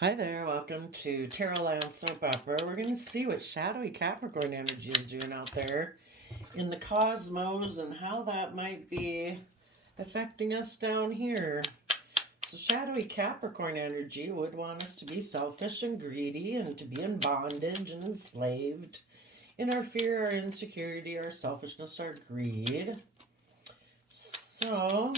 Hi there, welcome to Tarot Land Soap Opera. We're going to see what shadowy Capricorn energy is doing out there in the cosmos and how that might be affecting us down here. So, shadowy Capricorn energy would want us to be selfish and greedy and to be in bondage and enslaved in our fear, our insecurity, our selfishness, our greed. So,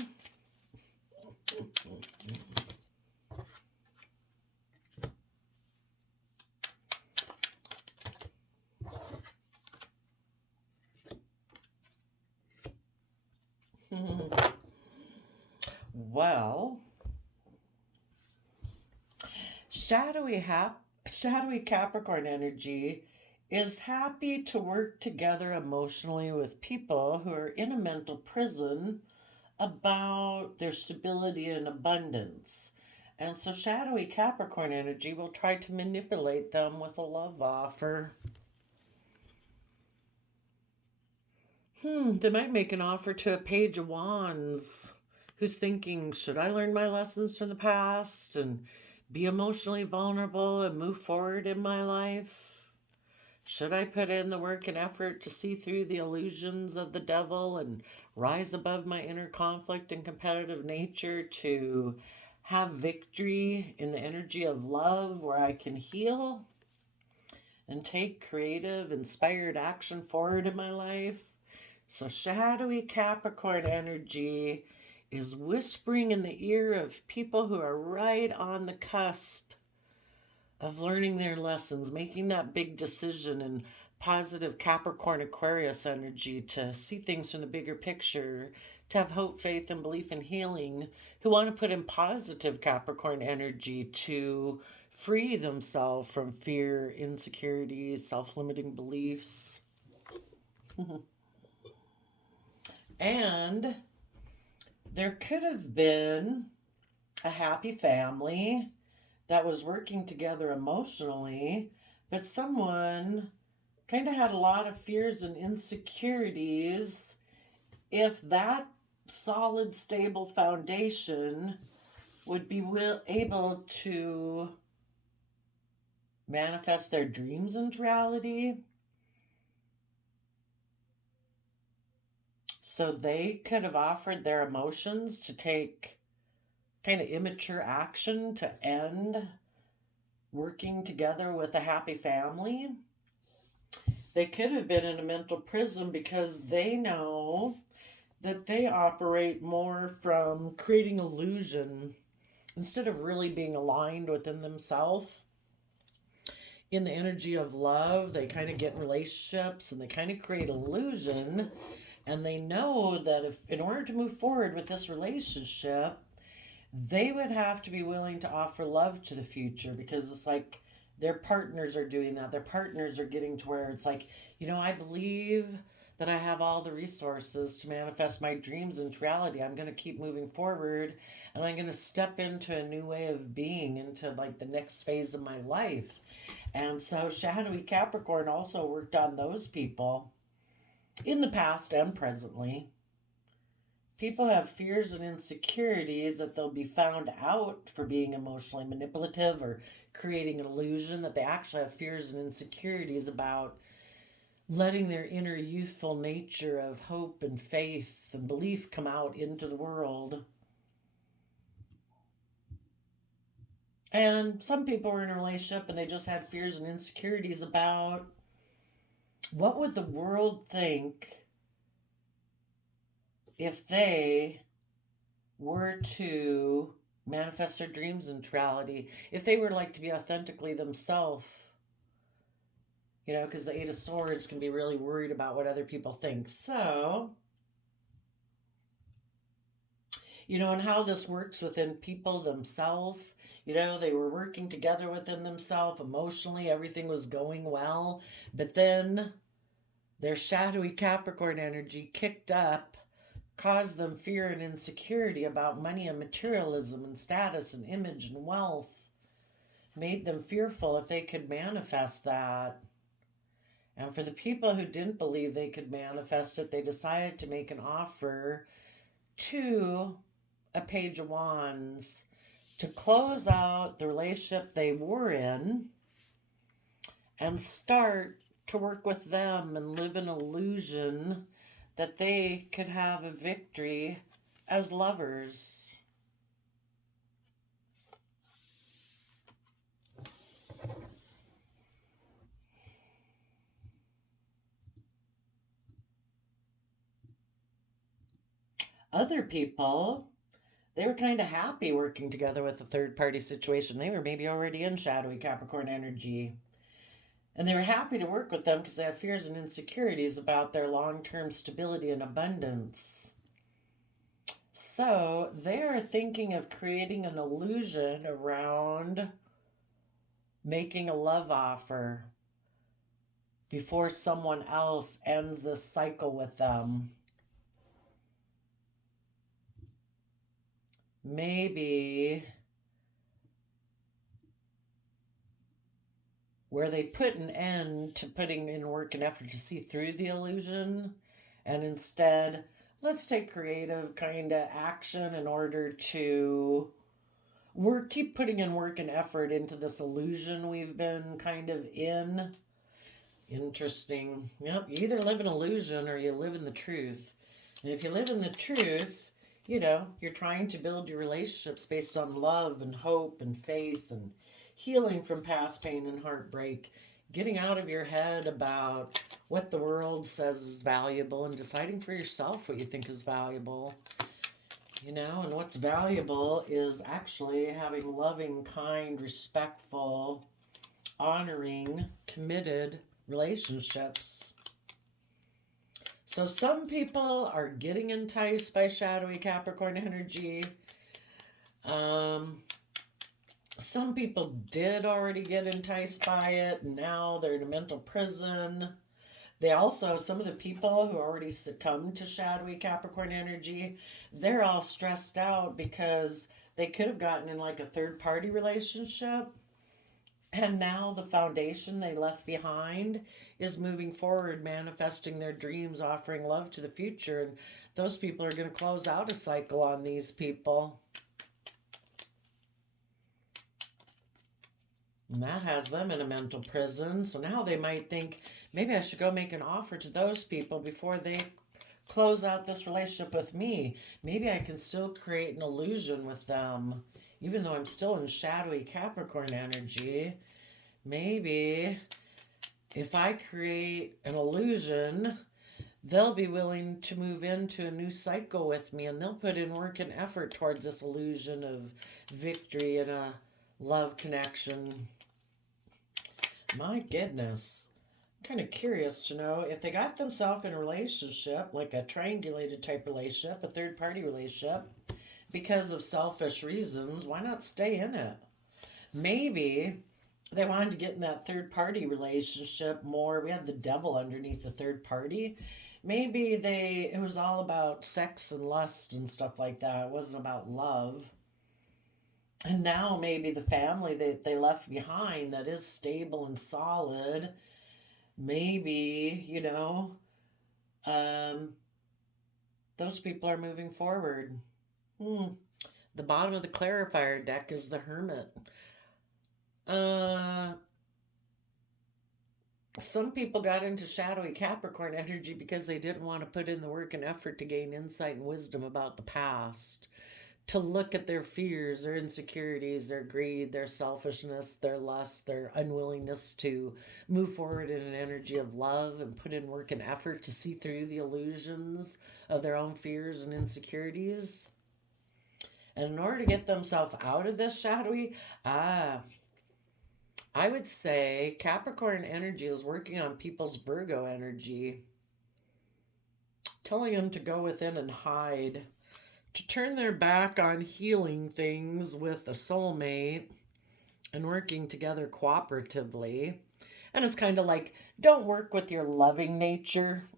well, shadowy Capricorn energy is happy to work together emotionally with people who are in a mental prison about their stability and abundance. And so shadowy Capricorn energy will try to manipulate them with a love offer. They might make an offer to a page of wands who's thinking, should I learn my lessons from the past and be emotionally vulnerable and move forward in my life? Should I put in the work and effort to see through the illusions of the devil and rise above my inner conflict and competitive nature to have victory in the energy of love where I can heal and take creative, inspired action forward in my life? So, shadowy Capricorn energy is whispering in the ear of people who are right on the cusp of learning their lessons, making that big decision, and positive Capricorn Aquarius energy to see things from the bigger picture, to have hope, faith, and belief in healing, who want to put in positive Capricorn energy to free themselves from fear, insecurities, self limiting beliefs. And there could have been a happy family that was working together emotionally, but someone kind of had a lot of fears and insecurities. If that solid, stable foundation would be able to manifest their dreams into reality, so they could have offered their emotions to take kind of immature action to end working together with a happy family. They could have been in a mental prison because they know that they operate more from creating illusion instead of really being aligned within themselves. In the energy of love, they kind of get in relationships and they kind of create illusion. And they know that if, in order to move forward with this relationship, they would have to be willing to offer love to the future, because it's like their partners are doing that. Their partners are getting to where it's like, I believe that I have all the resources to manifest my dreams into reality. I'm going to keep moving forward and I'm going to step into a new way of being, into like the next phase of my life. And so shadowy Capricorn also worked on those people in the past and presently. People have fears and insecurities that they'll be found out for being emotionally manipulative or creating an illusion, that they actually have fears and insecurities about letting their inner youthful nature of hope and faith and belief come out into the world. And some people were in a relationship and they just had fears and insecurities about what would the world think if they were to manifest their dreams into reality, if they were like to be authentically themselves. Because the Eight of Swords can be really worried about what other people think. So, and how this works within people themselves. They were working together within themselves emotionally, everything was going well, but then their shadowy Capricorn energy kicked up, caused them fear and insecurity about money and materialism and status and image and wealth, made them fearful if they could manifest that. And for the people who didn't believe they could manifest it, they decided to make an offer to a page of wands to close out the relationship they were in and start to work with them and live an illusion that they could have a victory as lovers. Other people, they were kind of happy working together with a third party situation. They were maybe already in shadowy Capricorn energy. And they were happy to work with them because they have fears and insecurities about their long term stability and abundance. So they are thinking of creating an illusion around making a love offer before someone else ends this cycle with them. Maybe where they put an end to putting in work and effort to see through the illusion, and instead, let's take creative kind of action in order to keep putting in work and effort into this illusion we've been kind of in. Interesting. Yep, you either live in illusion or you live in the truth. And if you live in the truth, you're trying to build your relationships based on love and hope and faith and healing from past pain and heartbreak, getting out of your head about what the world says is valuable and deciding for yourself what you think is valuable. And what's valuable is actually having loving, kind, respectful, honoring, committed relationships. So some people are getting enticed by shadowy Capricorn energy. Some people did already get enticed by it, and now they're in a mental prison. Some of the people who already succumbed to shadowy Capricorn energy, they're all stressed out because they could have gotten in like a third party relationship. And now the foundation they left behind is moving forward, manifesting their dreams, offering love to the future. And those people are going to close out a cycle on these people. And that has them in a mental prison. So now they might think, maybe I should go make an offer to those people before they close out this relationship with me. Maybe I can still create an illusion with them, even though I'm still in shadowy Capricorn energy. Maybe if I create an illusion, they'll be willing to move into a new cycle with me, and they'll put in work and effort towards this illusion of victory and a love connection. My goodness. I'm kind of curious to know if they got themselves in a relationship, like a triangulated type relationship, a third party relationship, because of selfish reasons, why not stay in it? Maybe they wanted to get in that third party relationship more. We had the devil underneath the third party. Maybe it was all about sex and lust and stuff like that. It wasn't about love. And now maybe the family that they left behind that is stable and solid, maybe, those people are moving forward. The bottom of the clarifier deck is the Hermit. Some people got into shadowy Capricorn energy because they didn't want to put in the work and effort to gain insight and wisdom about the past, to look at their fears, their insecurities, their greed, their selfishness, their lust, their unwillingness to move forward in an energy of love and put in work and effort to see through the illusions of their own fears and insecurities. And in order to get themselves out of this shadowy, I would say Capricorn energy is working on people's Virgo energy, telling them to go within and hide, to turn their back on healing things with a soulmate and working together cooperatively. And it's kind of like, don't work with your loving nature.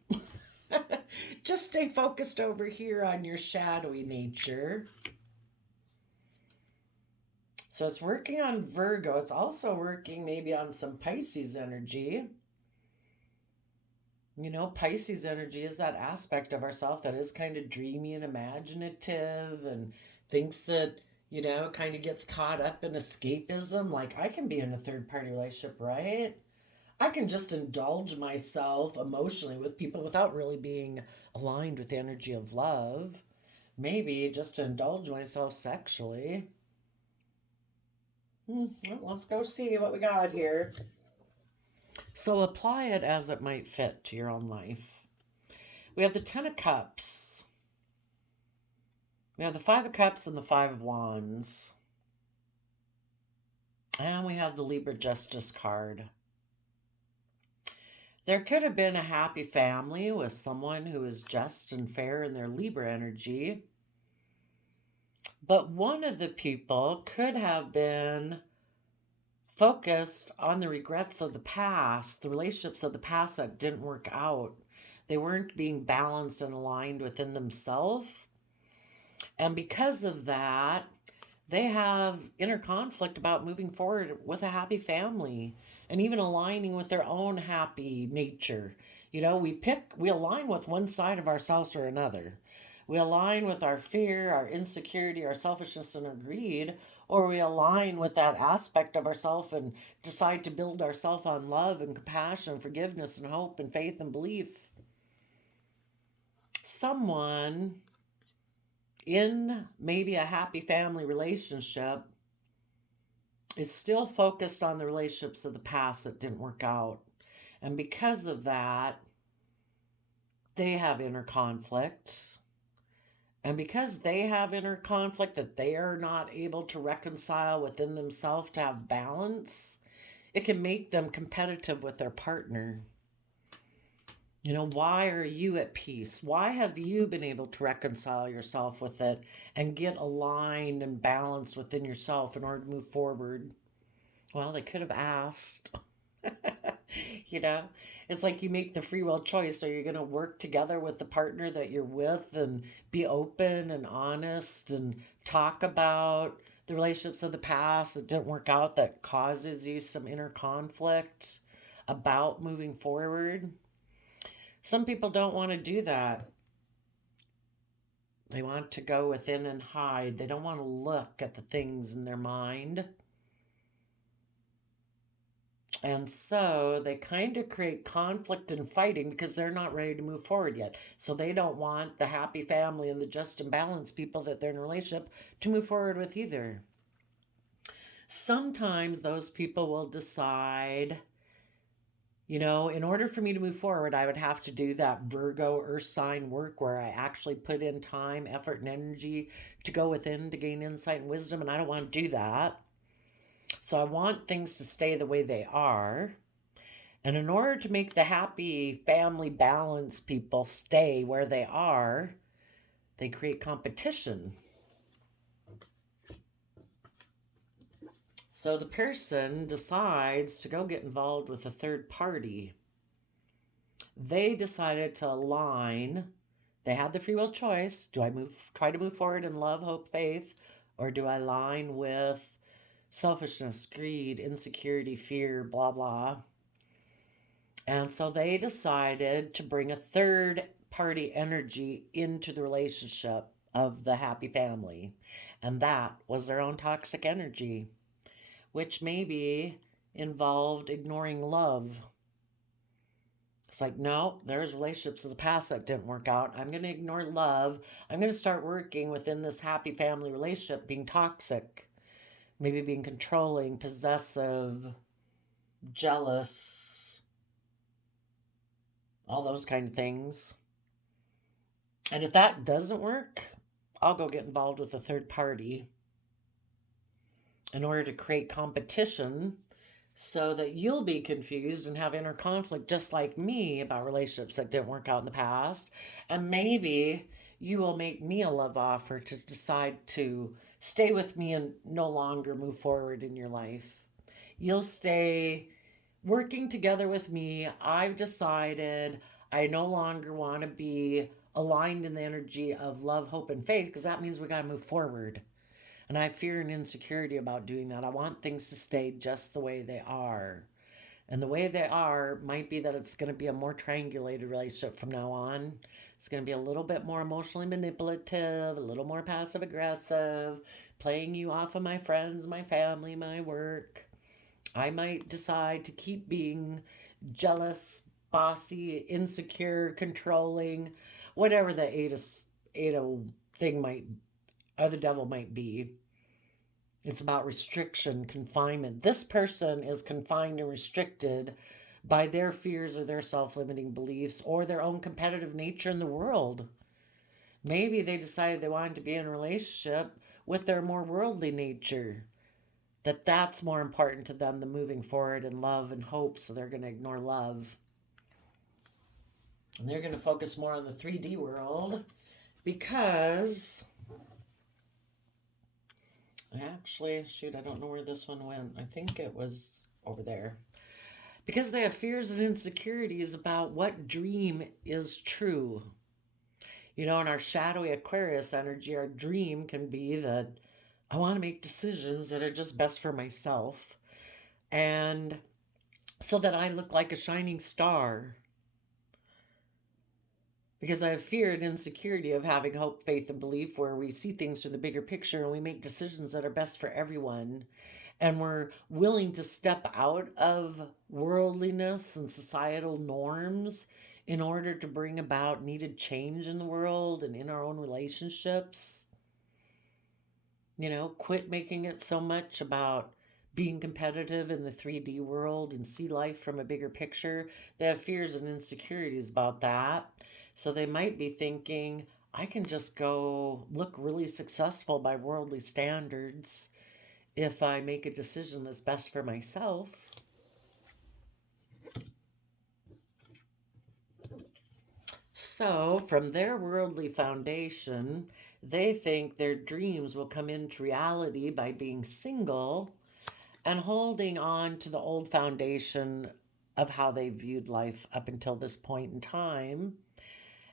Just stay focused over here on your shadowy nature. So it's working on Virgo. It's also working maybe on some Pisces energy. Pisces energy is that aspect of ourself that is kind of dreamy and imaginative and thinks that, kind of gets caught up in escapism. Like, I can be in a third party relationship, right? I can just indulge myself emotionally with people without really being aligned with the energy of love. Maybe just to indulge myself sexually. Well, let's go see what we got here. So apply it as it might fit to your own life. We have the Ten of Cups. We have the Five of Cups and the Five of Wands. And we have the Libra Justice card. There could have been a happy family with someone who is just and fair in their Libra energy. But one of the people could have been focused on the regrets of the past, the relationships of the past that didn't work out. They weren't being balanced and aligned within themselves. And because of that, they have inner conflict about moving forward with a happy family and even aligning with their own happy nature. We align with one side of ourselves or another. We align with our fear, our insecurity, our selfishness, and our greed, or we align with that aspect of ourselves and decide to build ourselves on love and compassion, forgiveness and hope and faith and belief. Someone in maybe a happy family relationship is still focused on the relationships of the past that didn't work out. And because of that, they have inner conflict. And because they have inner conflict that they are not able to reconcile within themselves to have balance, it can make them competitive with their partner. Why are you at peace? Why have you been able to reconcile yourself with it and get aligned and balanced within yourself in order to move forward? Well, they could have asked. It's like you make the free will choice. Are you going to work together with the partner that you're with and be open and honest and talk about the relationships of the past that didn't work out that causes you some inner conflict about moving forward? Some people don't want to do that. They want to go within and hide. They don't want to look at the things in their mind. And so they kind of create conflict and fighting because they're not ready to move forward yet. So they don't want the happy family and the just and balanced people that they're in a relationship to move forward with either. Sometimes those people will decide, in order for me to move forward, I would have to do that Virgo earth sign work where I actually put in time, effort, and energy to go within to gain insight and wisdom. And I don't want to do that. So I want things to stay the way they are. And in order to make the happy family balanced people stay where they are, they create competition. So the person decides to go get involved with a third party. They decided to align. They had the free will choice. Do I try to move forward in love, hope, faith, or do I align with selfishness, greed, insecurity, fear, blah, blah? And so they decided to bring a third party energy into the relationship of the happy family. And that was their own toxic energy, which maybe involved ignoring love. It's like, no, there's relationships of the past that didn't work out. I'm going to ignore love. I'm going to start working within this happy family relationship being toxic. Maybe being controlling, possessive, jealous, all those kind of things. And if that doesn't work, I'll go get involved with a third party in order to create competition so that you'll be confused and have inner conflict just like me about relationships that didn't work out in the past. And maybe you will make me a love offer to decide to stay with me and no longer move forward in your life. You'll stay working together with me. I've decided I no longer want to be aligned in the energy of love, hope, and faith because that means we got to move forward. And I fear and insecurity about doing that. I want things to stay just the way they are. And the way they are might be that it's going to be a more triangulated relationship from now on. It's going to be a little bit more emotionally manipulative, a little more passive aggressive, playing you off of my friends, my family, my work. I might decide to keep being jealous, bossy, insecure, controlling, whatever the Ada thing might, or the devil might be. It's about restriction, confinement. This person is confined and restricted by their fears or their self limiting beliefs or their own competitive nature in the world. Maybe they decided they wanted to be in a relationship with their more worldly nature, that's more important to them than moving forward in love and hope, so they're going to ignore love. And they're going to focus more on the 3D world because actually, shoot, I don't know where this one went. I think it was over there. Because they have fears and insecurities about what dream is true. You know, in our shadowy Aquarius energy, our dream can be that I want to make decisions that are just best for myself. And so that I look like a shining star. Because I have fear and insecurity of having hope, faith, and belief where we see things through the bigger picture and we make decisions that are best for everyone. And we're willing to step out of worldliness and societal norms in order to bring about needed change in the world and in our own relationships. You know, quit making it so much about being competitive in the 3D world and see life from a bigger picture. They have fears and insecurities about that. So they might be thinking, I can just go look really successful by worldly standards if I make a decision that's best for myself. So, from their worldly foundation, they think their dreams will come into reality by being single and holding on to the old foundation of how they viewed life up until this point in time.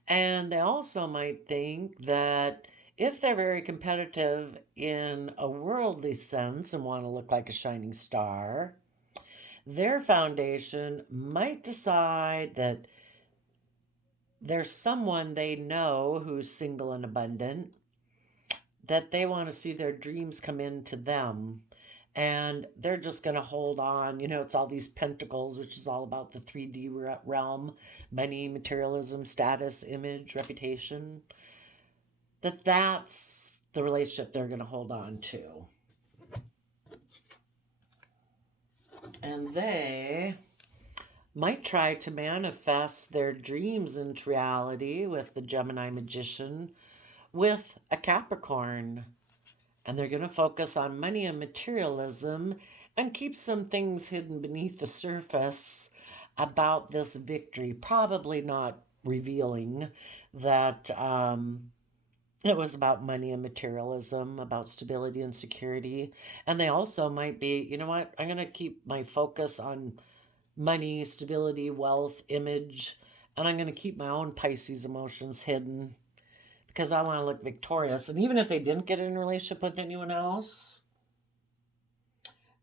And they also might think that if they're very competitive in a worldly sense and want to look like a shining star, their foundation might decide that there's someone they know who's single and abundant, that they want to see their dreams come into them. And they're just going to hold on. You know, it's all these pentacles, which is all about the 3D realm, money, materialism, status, image, reputation. That's the relationship they're going to hold on to. And they might try to manifest their dreams into reality with the Gemini magician with a Capricorn. And they're going to focus on money and materialism and keep some things hidden beneath the surface about this victory, probably not revealing that it was about money and materialism, about stability and security. And they also might be, you know what, I'm going to keep my focus on money, stability, wealth, image, and I'm going to keep my own Pisces emotions hidden because I want to look victorious. And even if they didn't get in a relationship with anyone else,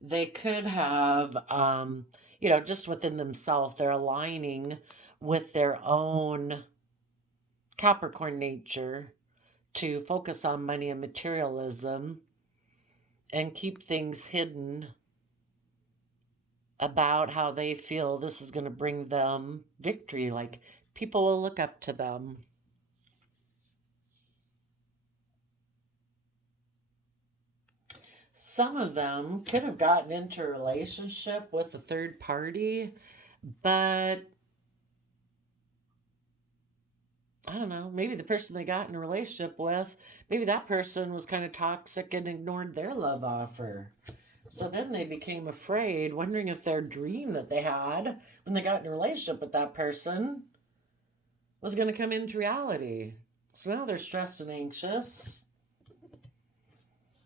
they could have, you know, just within themselves, they're aligning with their own Capricorn nature to focus on money and materialism and keep things hidden about how they feel this is going to bring them victory. Like people will look up to them. Some of them could have gotten into a relationship with a third party, but I don't know, maybe the person they got in a relationship with, maybe that person was kind of toxic and ignored their love offer. So then they became afraid, wondering if their dream that they had when they got in a relationship with that person was going to come into reality. So now they're stressed and anxious.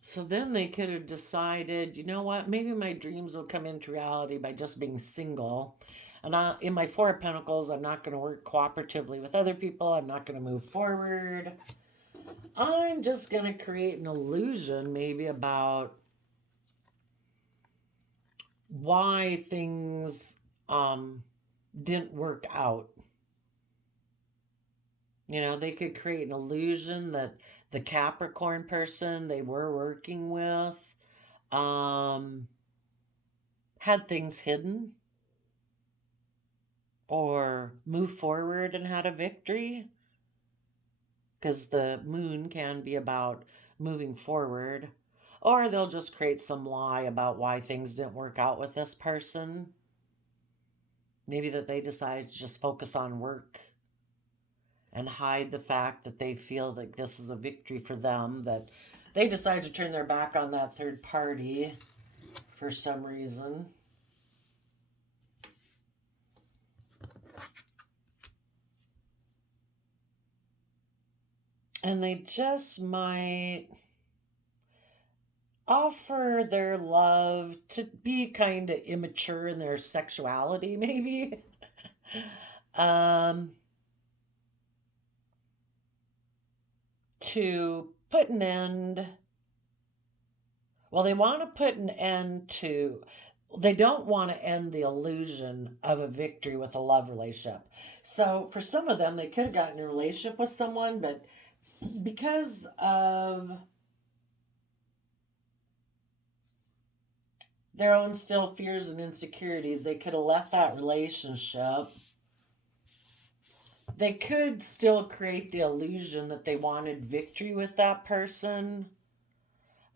So then they could have decided, you know what, maybe my dreams will come into reality by just being single. And in my Four of Pentacles, I'm not going to work cooperatively with other people. I'm not going to move forward. I'm just going to create an illusion maybe about why things didn't work out. They could create an illusion that the Capricorn person they were working with um, had things hidden or moved forward and had a victory. Because the moon can be about moving forward. Or they'll just create some lie about why things didn't work out with this person. Maybe that they decide to just focus on work and hide the fact that they feel like this is a victory for them, that they decide to turn their back on that third party for some reason. And they just might offer their love to be kind of immature in their sexuality, maybe. um, to put an end, well, they want to put an end to, they don't want to end the illusion of a victory with a love relationship. So for some of them, they could have gotten a relationship with someone, but because of their own still fears and insecurities, they could have left that relationship. They could still create the illusion that they wanted victory with that person.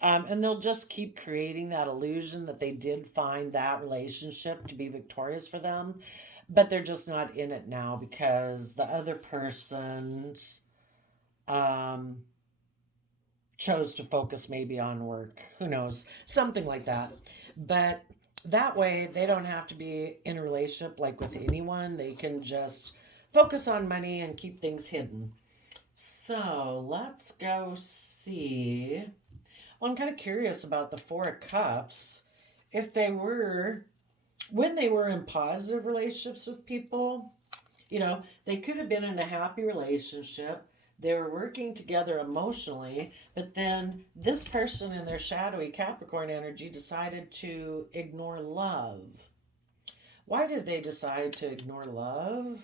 And they'll just keep creating that illusion that they did find that relationship to be victorious for them. But they're just not in it now because the other person's um, chose to focus maybe on work. Who knows? Something like that. But that way, they don't have to be in a relationship like with anyone. They can just focus on money and keep things hidden. So let's go see. Well, I'm kind of curious about the Four of Cups. If they were, when they were in positive relationships with people, they could have been in a happy relationship. They were working together emotionally, but then this person in their shadowy Capricorn energy decided to ignore love. Why did they decide to ignore love?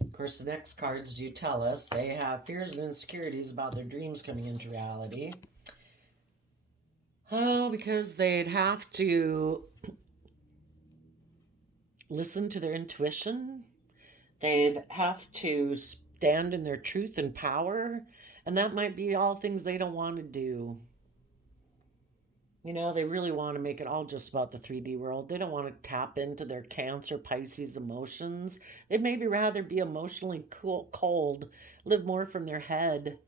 Of course, the next cards do tell us they have fears and insecurities about their dreams coming into reality. Oh, because they'd have to listen to their intuition. They'd have to stand in their truth and power. And that might be all things they don't want to do. They really want to make it all just about the 3D world. They don't want to tap into their Cancer, Pisces emotions. They'd maybe rather be emotionally cold, live more from their head.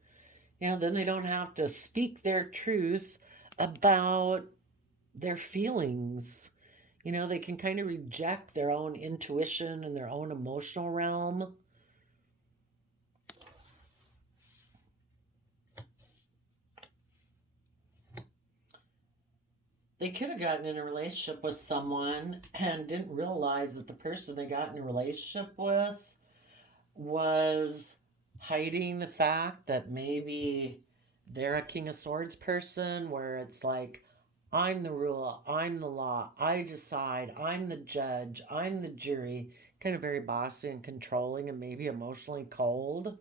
Then they don't have to speak their truth about their feelings. They can kind of reject their own intuition and their own emotional realm. They could have gotten in a relationship with someone and didn't realize that the person they got in a relationship with was hiding the fact that maybe they're a King of Swords person, where it's like, I'm the rule, I'm the law, I decide, I'm the judge, I'm the jury, kind of very bossy and controlling and maybe emotionally cold.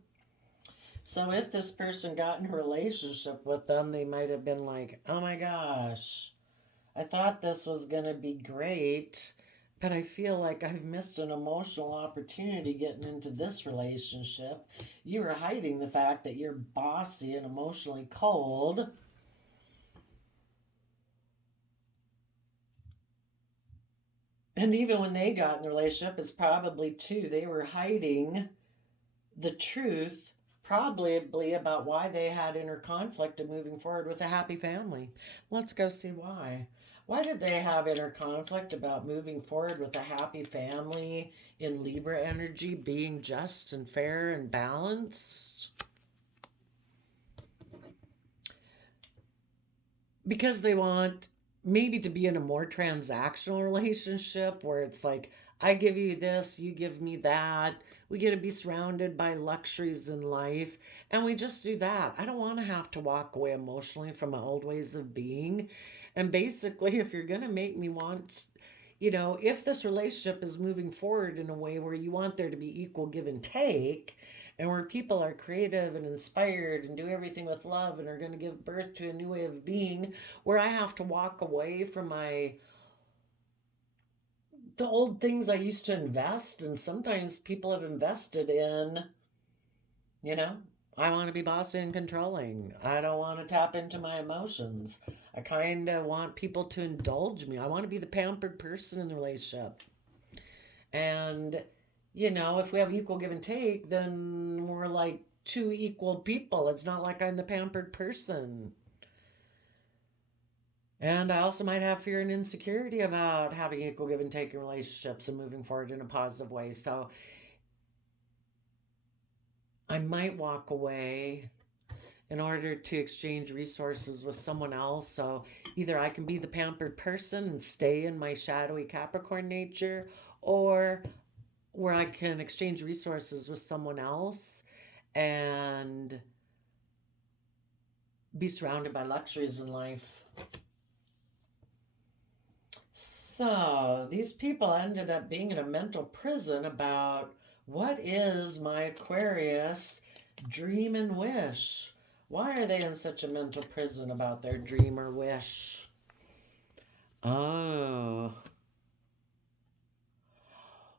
So if this person got in a relationship with them, they might have been like, oh my gosh, I thought this was going to be great, but I feel like I've missed an emotional opportunity getting into this relationship. You were hiding the fact that you're bossy and emotionally cold. And even when they got in the relationship, it's probably too, they were hiding the truth, probably about why they had inner conflict of moving forward with a happy family. Let's go see why. Why did they have inner conflict about moving forward with a happy family in Libra energy, being just and fair and balanced? Because they want maybe to be in a more transactional relationship where it's like, I give you this, you give me that. We get to be surrounded by luxuries in life, and we just do that. I don't want to have to walk away emotionally from my old ways of being. And basically, if you're going to make me want, if this relationship is moving forward in a way where you want there to be equal give and take, and where people are creative and inspired and do everything with love and are going to give birth to a new way of being, where I have to walk away from the old things I used to invest, and sometimes people have invested in, you know, I want to be bossy and controlling. I don't want to tap into my emotions. I kind of want people to indulge me. I want to be the pampered person in the relationship. And, if we have equal give and take, then we're like two equal people. It's not like I'm the pampered person. And I also might have fear and insecurity about having equal give and take in relationships and moving forward in a positive way. So I might walk away in order to exchange resources with someone else. So either I can be the pampered person and stay in my shadowy Capricorn nature, or where I can exchange resources with someone else and be surrounded by luxuries in life. So these people ended up being in a mental prison about what is my Aquarius dream and wish. Why are they in such a mental prison about their dream or wish? Oh.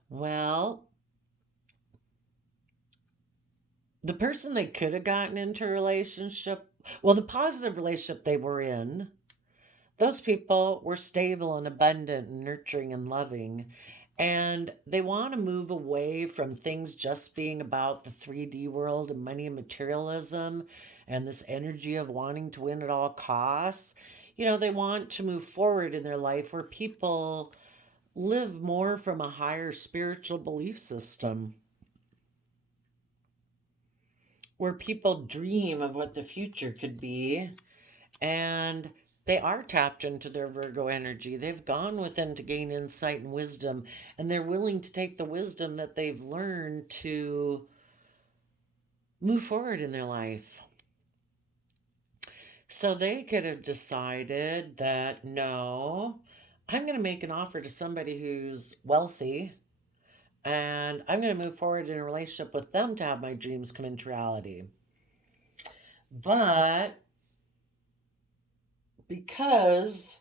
Well, the person they could have gotten into a relationship, well, the positive relationship they were in, those people were stable and abundant and nurturing and loving. And they want to move away from things just being about the 3D world and money and materialism and this energy of wanting to win at all costs. They want to move forward in their life where people live more from a higher spiritual belief system, where people dream of what the future could be, and they are tapped into their Virgo energy. They've gone within to gain insight and wisdom, and they're willing to take the wisdom that they've learned to move forward in their life. So they could have decided that, no, I'm going to make an offer to somebody who's wealthy, and I'm going to move forward in a relationship with them to have my dreams come into reality. But because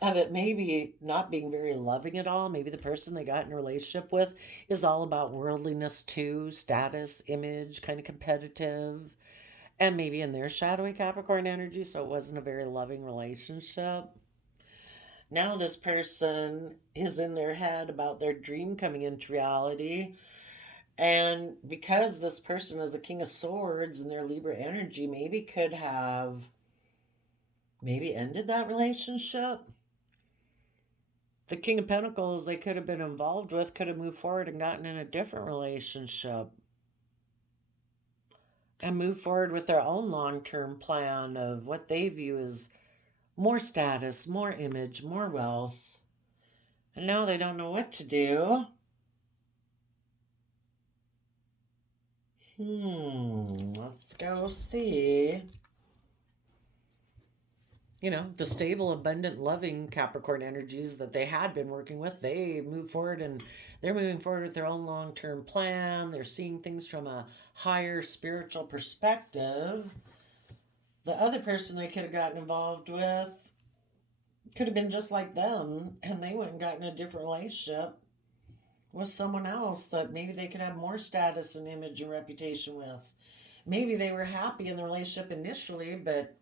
of it maybe not being very loving at all, maybe the person they got in a relationship with is all about worldliness too, status, image, kind of competitive, and maybe in their shadowy Capricorn energy, so it wasn't a very loving relationship. Now this person is in their head about their dream coming into reality. And because this person is a King of Swords and their Libra energy, maybe could have maybe ended that relationship. The King of Pentacles they could have been involved with could have moved forward and gotten in a different relationship and moved forward with their own long-term plan of what they view as more status, more image, more wealth. And now they don't know what to do. Let's go see. The stable, abundant, loving Capricorn energies that they had been working with, they move forward and they're moving forward with their own long-term plan. They're seeing things from a higher spiritual perspective. The other person they could have gotten involved with could have been just like them, and they went and gotten a different relationship with someone else that maybe they could have more status and image and reputation with. Maybe they were happy in the relationship initially, but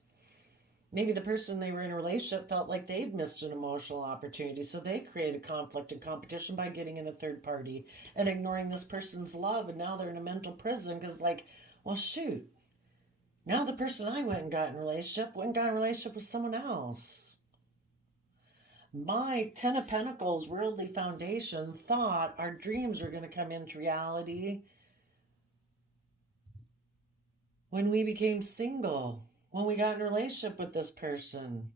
maybe the person they were in a relationship felt like they'd missed an emotional opportunity, so they created conflict and competition by getting in a third party and ignoring this person's love, and now they're in a mental prison because, like, well, shoot, now the person I went and got in a relationship with someone else. My Ten of Pentacles worldly foundation thought our dreams were going to come into reality when we became single, when we got in a relationship with this person.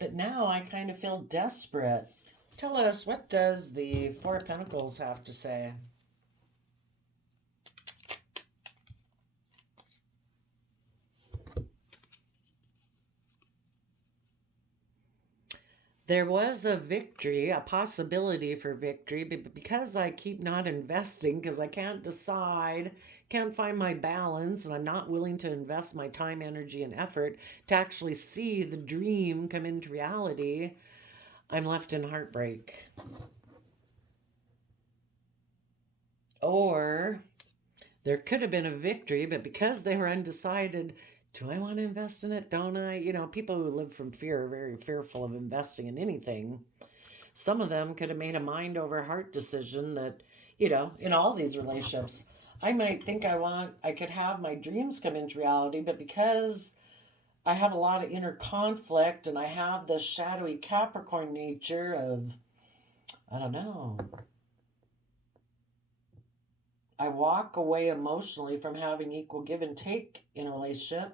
But now I kind of feel desperate. Tell us, what does the Four of Pentacles have to say? There was a victory, a possibility for victory, but because I keep not investing, because I can't decide, can't find my balance, and I'm not willing to invest my time, energy, and effort to actually see the dream come into reality, I'm left in heartbreak. Or there could have been a victory, but because they were undecided, do I want to invest in it? Don't I? People who live from fear are very fearful of investing in anything. Some of them could have made a mind over heart decision that, in all these relationships, I might think I could have my dreams come into reality, but because I have a lot of inner conflict and I have this shadowy Capricorn nature of, I don't know, I walk away emotionally from having equal give and take in a relationship,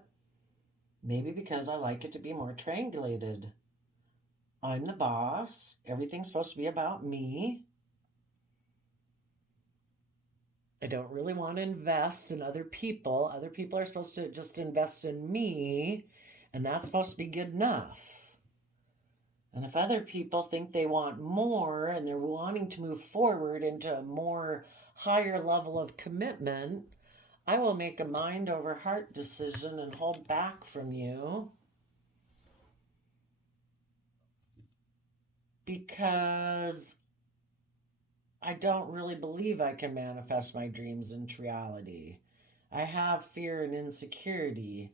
maybe because I like it to be more triangulated. I'm the boss, everything's supposed to be about me. I don't really want to invest in other people. Other people are supposed to just invest in me, and that's supposed to be good enough. And if other people think they want more and they're wanting to move forward into a more higher level of commitment, I will make a mind over heart decision and hold back from you because I don't really believe I can manifest my dreams into reality. I have fear and insecurity.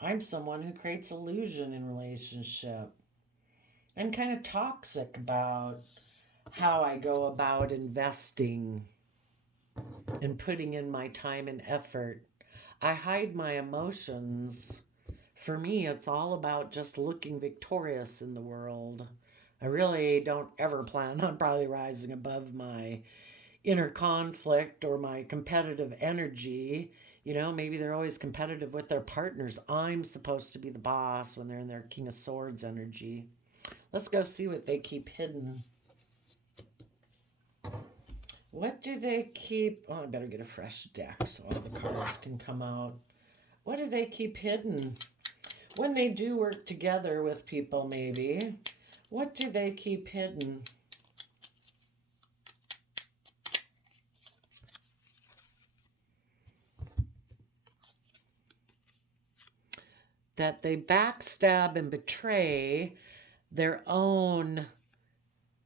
I'm someone who creates illusion in relationship. I'm kind of toxic about how I go about investing and putting in my time and effort. I hide my emotions. For me, it's all about just looking victorious in the world. I really don't ever plan on probably rising above my inner conflict or my competitive energy. Maybe they're always competitive with their partners. I'm supposed to be the boss when they're in their King of Swords energy. Let's go see what they keep hidden. What do they keep? Oh, I better get a fresh deck so all the cards can come out. What do they keep hidden? When they do work together with people, maybe. What do they keep hidden? That they backstab and betray their own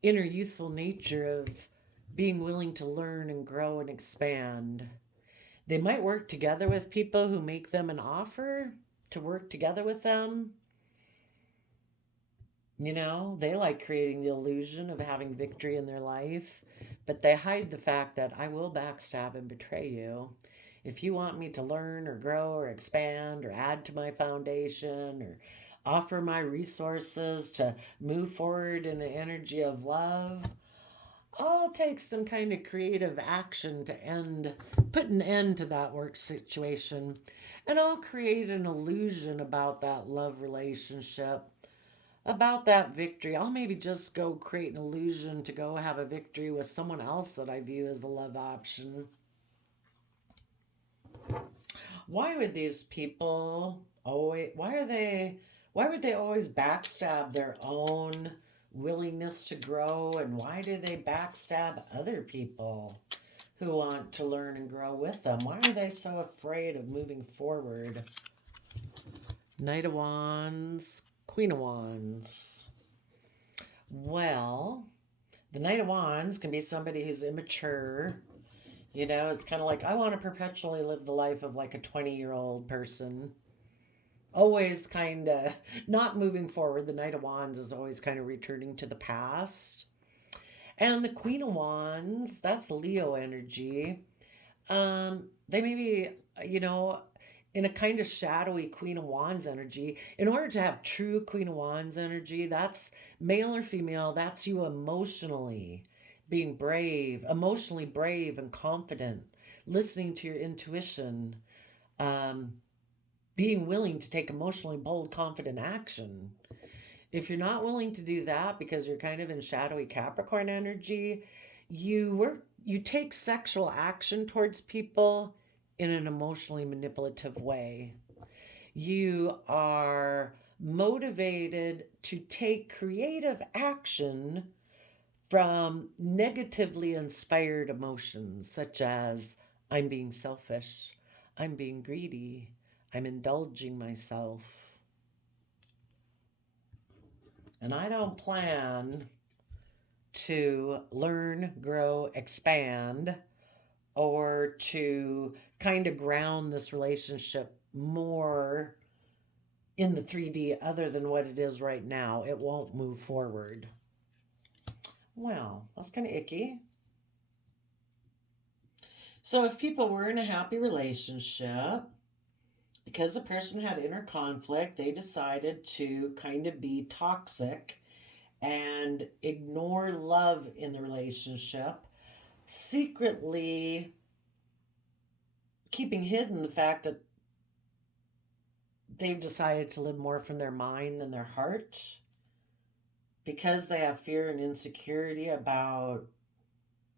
inner youthful nature of being willing to learn and grow and expand. They might work together with people who make them an offer to work together with them. They like creating the illusion of having victory in their life, but they hide the fact that I will backstab and betray you. If you want me to learn or grow or expand or add to my foundation or offer my resources to move forward in an energy of love, I'll take some kind of creative action to put an end to that work situation. And I'll create an illusion about that love relationship, about that victory. I'll maybe just go create an illusion to go have a victory with someone else that I view as a love option. Why would these people always, why would they always backstab their own willingness to grow? And why do they backstab other people who want to learn and grow with them? Why are they so afraid of moving forward? Knight of Wands, Queen of Wands. Well, the Knight of Wands can be somebody who's immature. It's kind of like I want to perpetually live the life of like a 20-year-old person. Always kind of not moving forward. The Knight of Wands is always kind of returning to the past. And the Queen of Wands, that's Leo energy. They may be, in a kind of shadowy Queen of Wands energy. In order to have true Queen of Wands energy, that's male or female, that's you emotionally being brave, emotionally brave and confident, listening to your intuition, um, being willing to take emotionally bold, confident action. If you're not willing to do that because you're kind of in shadowy Capricorn energy, you take sexual action towards people in an emotionally manipulative way. You are motivated to take creative action from negatively inspired emotions, such as I'm being selfish, I'm being greedy, I'm indulging myself. And I don't plan to learn, grow, expand, or to kind of ground this relationship more in the 3D other than what it is right now. It won't move forward. Well, that's kind of icky. So if people were in a happy relationship, because the person had inner conflict, they decided to kind of be toxic and ignore love in the relationship, secretly keeping hidden the fact that they've decided to live more from their mind than their heart because they have fear and insecurity about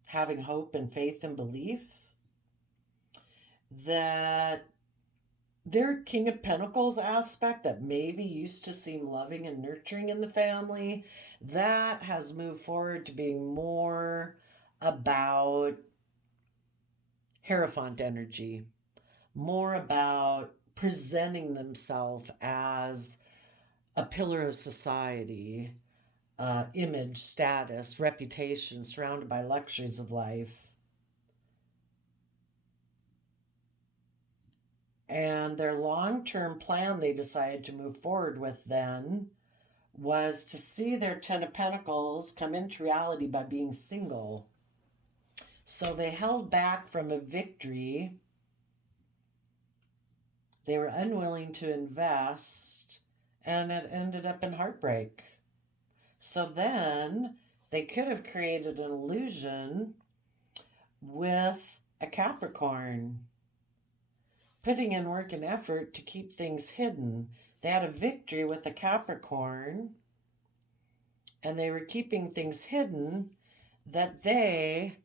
having hope and faith and belief. That their King of Pentacles aspect that maybe used to seem loving and nurturing in the family, that has moved forward to being more about Hierophant energy, more about presenting themselves as a pillar of society, image, status, reputation, surrounded by luxuries of life. And their long-term plan they decided to move forward with then was to see their Ten of Pentacles come into reality by being single. So they held back from a victory. They were unwilling to invest, and it ended up in heartbreak. So then they could have created an illusion with a Capricorn, putting in work and effort to keep things hidden. They had a victory with a Capricorn, and they were keeping things hidden that they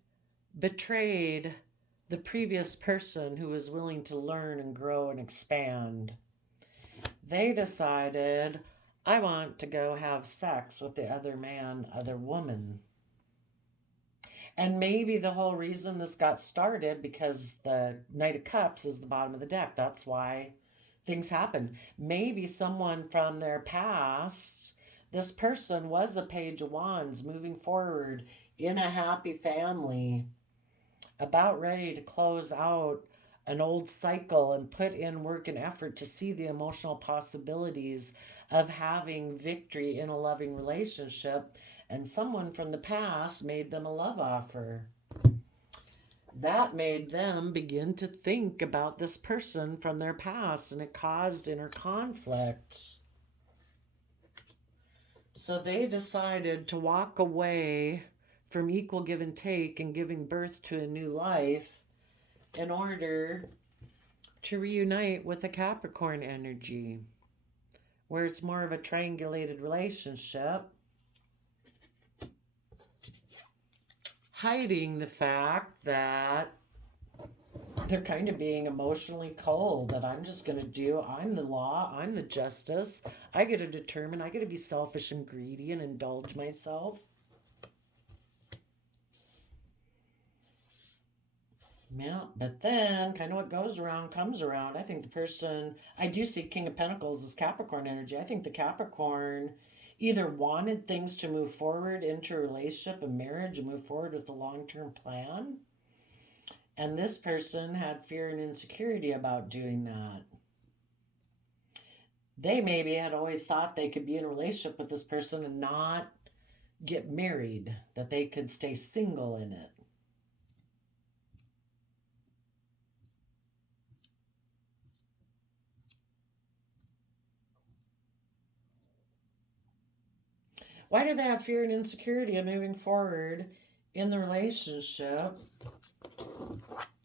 betrayed the previous person who was willing to learn and grow and expand. They decided, I want to go have sex with the other man, other woman. And maybe the whole reason this got started because the Knight of Cups is the bottom of the deck. That's why things happen. Maybe someone from their past, this person was a Page of Wands moving forward in a happy family, about ready to close out an old cycle and put in work and effort to see the emotional possibilities of having victory in a loving relationship. And someone from the past made them a love offer. That made them begin to think about this person from their past, and it caused inner conflict. So they decided to walk away from equal give and take and giving birth to a new life in order to reunite with a Capricorn energy, where it's more of a triangulated relationship, hiding the fact that they're kind of being emotionally cold, that I'm just going to do, I'm the law, I'm the justice, I get to determine, I get to be selfish and greedy and indulge myself. Yeah, but then kind of what goes around comes around. I think the person, I do see King of Pentacles as Capricorn energy. I think the Capricorn either wanted things to move forward into a relationship, a marriage, and move forward with a long-term plan. And this person had fear and insecurity about doing that. They maybe had always thought they could be in a relationship with this person and not get married, that they could stay single in it. Why do they have fear and insecurity of moving forward in the relationship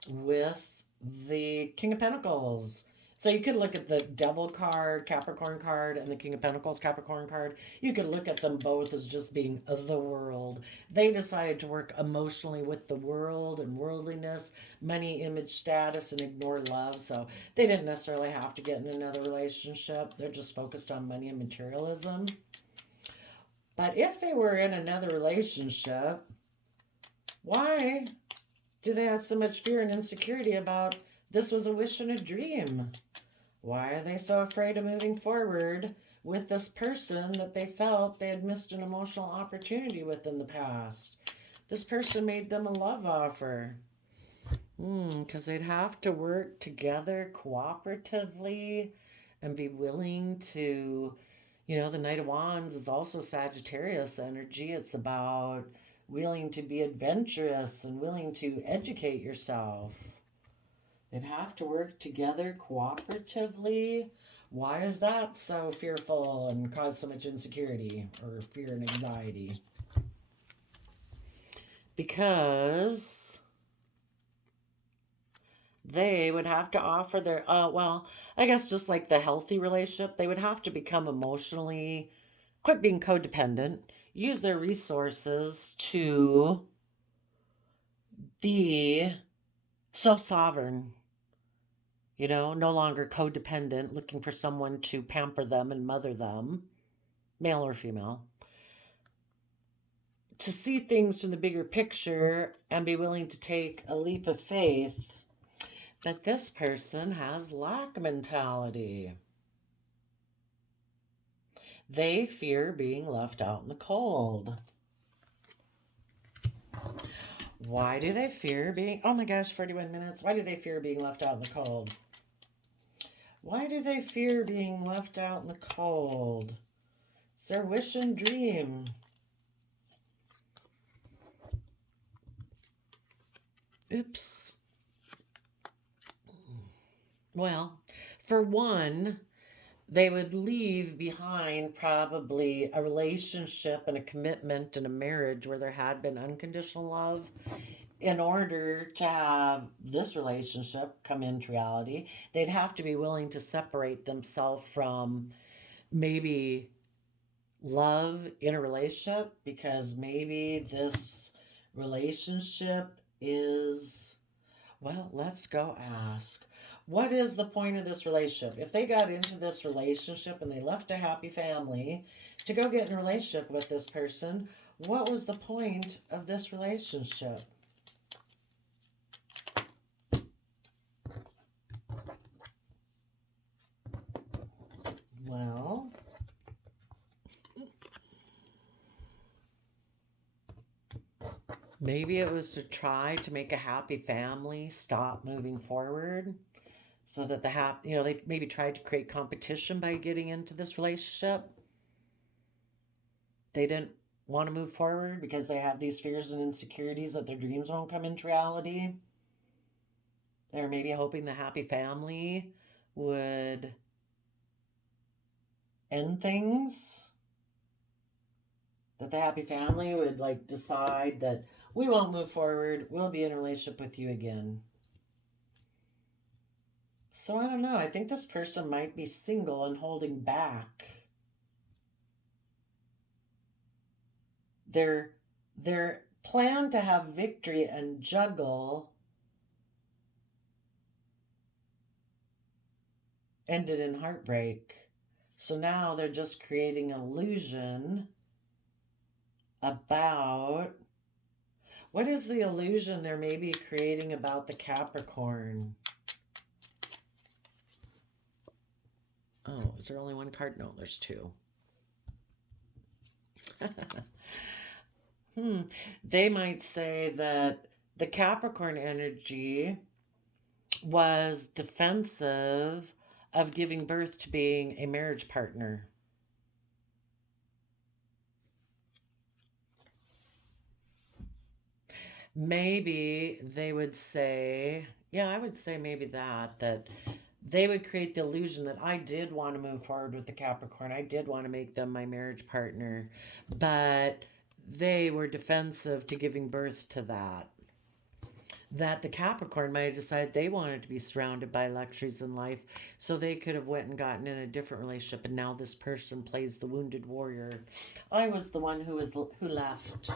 with the King of Pentacles? So you could look at the Devil card, Capricorn card, and the King of Pentacles, Capricorn card. You could look at them both as just being the world. They decided to work emotionally with the world and worldliness, money, image, status, and ignore love. So they didn't necessarily have to get in another relationship. They're just focused on money and materialism. But if they were in another relationship, why do they have so much fear and insecurity about this was a wish and a dream? Why are they so afraid of moving forward with this person that they felt they had missed an emotional opportunity with in the past? This person made them a love offer. Because they'd have to work together cooperatively and be willing to, the Knight of Wands is also Sagittarius energy. It's about willing to be adventurous and willing to educate yourself. They'd have to work together cooperatively. Why is that so fearful and cause so much insecurity or fear and anxiety? Because they would have to offer their, I guess just like the healthy relationship, they would have to become emotionally, quit being codependent, use their resources to be self-sovereign, no longer codependent, looking for someone to pamper them and mother them, male or female. To see things from the bigger picture and be willing to take a leap of faith. But this person has lack mentality. They fear being left out in the cold. Why do they fear being, oh my gosh, 41 minutes. Why do they fear being left out in the cold? Why do they fear being left out in the cold? It's their wish and dream. Oops. Well, for one, they would leave behind probably a relationship and a commitment and a marriage where there had been unconditional love in order to have this relationship come into reality. They'd have to be willing to separate themselves from maybe love in a relationship, because maybe this relationship is, well, let's go ask. What is the point of this relationship? If they got into this relationship and they left a happy family to go get in a relationship with this person, what was the point of this relationship? Well, maybe it was to try to make a happy family stop moving forward, so that they maybe tried to create competition by getting into this relationship. They didn't want to move forward because they have these fears and insecurities that their dreams won't come into reality. They're maybe hoping the happy family would end things. That the happy family would decide that we won't move forward, we'll be in a relationship with you again. So I don't know. I think this person might be single and holding back their plan to have victory and juggle ended in heartbreak. So now they're just creating an illusion about, what is the illusion they're maybe creating about the Capricorn? Oh, is there only one card? No, there's two. They might say that the Capricorn energy was defensive of giving birth to being a marriage partner. Maybe they would say, yeah, I would say maybe that they would create the illusion that I did want to move forward with the Capricorn. I did want to make them my marriage partner, but they were defensive to giving birth to that. that the Capricorn might have decided they wanted to be surrounded by luxuries in life, so they could have went and gotten in a different relationship, and now this person plays the wounded warrior. I was the one who left.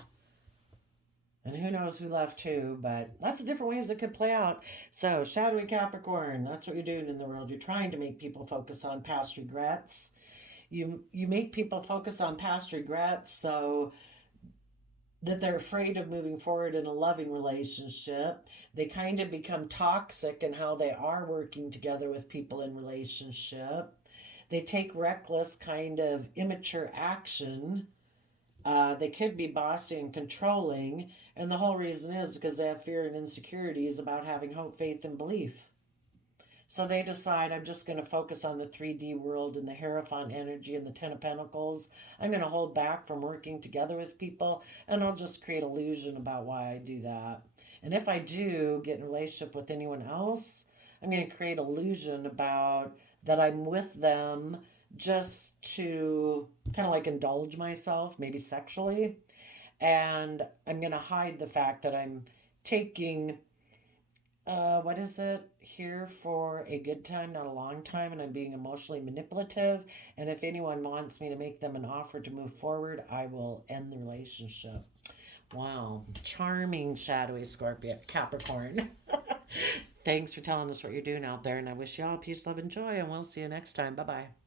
And who knows who left too, but that's the different ways it could play out. So, shadowy Capricorn, that's what you're doing in the world. You're trying to make people focus on past regrets. You make people focus on past regrets so that they're afraid of moving forward in a loving relationship. They kind of become toxic in how they are working together with people in relationship. They take reckless, kind of immature action. They could be bossy and controlling, and the whole reason is because they have fear and insecurities about having hope, faith, and belief. So they decide, I'm just going to focus on the 3D world and the Hierophant energy and the Ten of Pentacles. I'm going to hold back from working together with people, and I'll just create illusion about why I do that. And if I do get in a relationship with anyone else, I'm going to create illusion about that I'm with them just to kind of like indulge myself, maybe sexually. And I'm going to hide the fact that I'm taking what is it, here for a good time, not a long time, and I'm being emotionally manipulative. And if anyone wants me to make them an offer to move forward, I will end the relationship. Wow, charming, shadowy Scorpio, Capricorn. Thanks for telling us what you're doing out there, and I wish you all peace, love, and joy, and we'll see you next time. Bye bye.